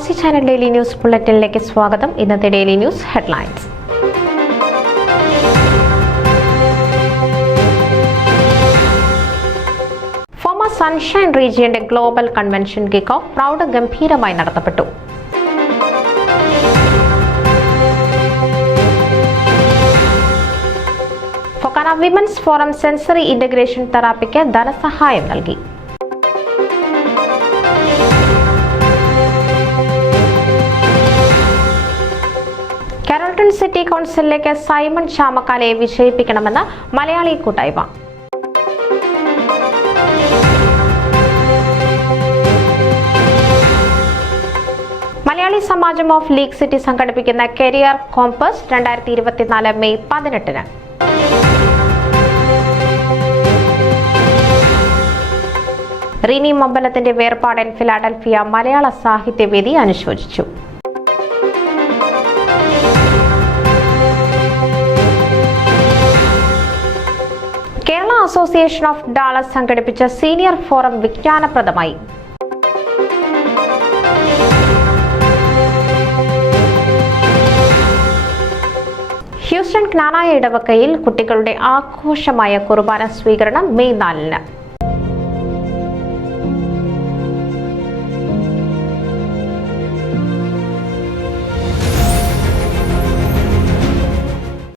പ്രവാസി channel daily news ബുള്ളറ്റിനിലേക്ക് സ്വാഗതം. ഇന്നത്തെ daily news headlines. Former sunshine റീജിയന്റെ ഗ്ലോബൽ കൺവെൻഷൻ കിക്ക് ഓഫ് പ്രൗഢഗംഭീരമായി നടത്തപ്പെട്ടു. Fokana women's forum sensory integration തെറാപ്പിക്ക് ധനസഹായം നൽകി. കാരോൾട്ടൺ സിറ്റി കൗൺസിലിലേക്ക് സൈമൺ ചാമക്കാലയെ വിജയിപ്പിക്കണമെന്ന് മലയാളി കൂട്ടായ്മ. Malayali Samajam of League City സംഘടിപ്പിക്കുന്ന കരിയർ കോമ്പസ് 2024 മെയ് 18-ന്. റീനി മമ്പലത്തിന്റെ വേർപാടൻ ഫിലാഡൽഫിയ മലയാള സാഹിത്യവേദി അനുശോചിച്ചു. കേരള അസോസിയേഷൻ ഓഫ് ഡാളസ് സംഘടിപ്പിച്ച സീനിയർ ഫോറം വിജ്ഞാനപ്രദമായി. ഹ്യൂസ്റ്റൺ ക്നാനായ ഇടവകയിൽ കുട്ടികളുടെ ആഘോഷമായ കുർബാന സ്വീകരണം മെയ് 4-ന്.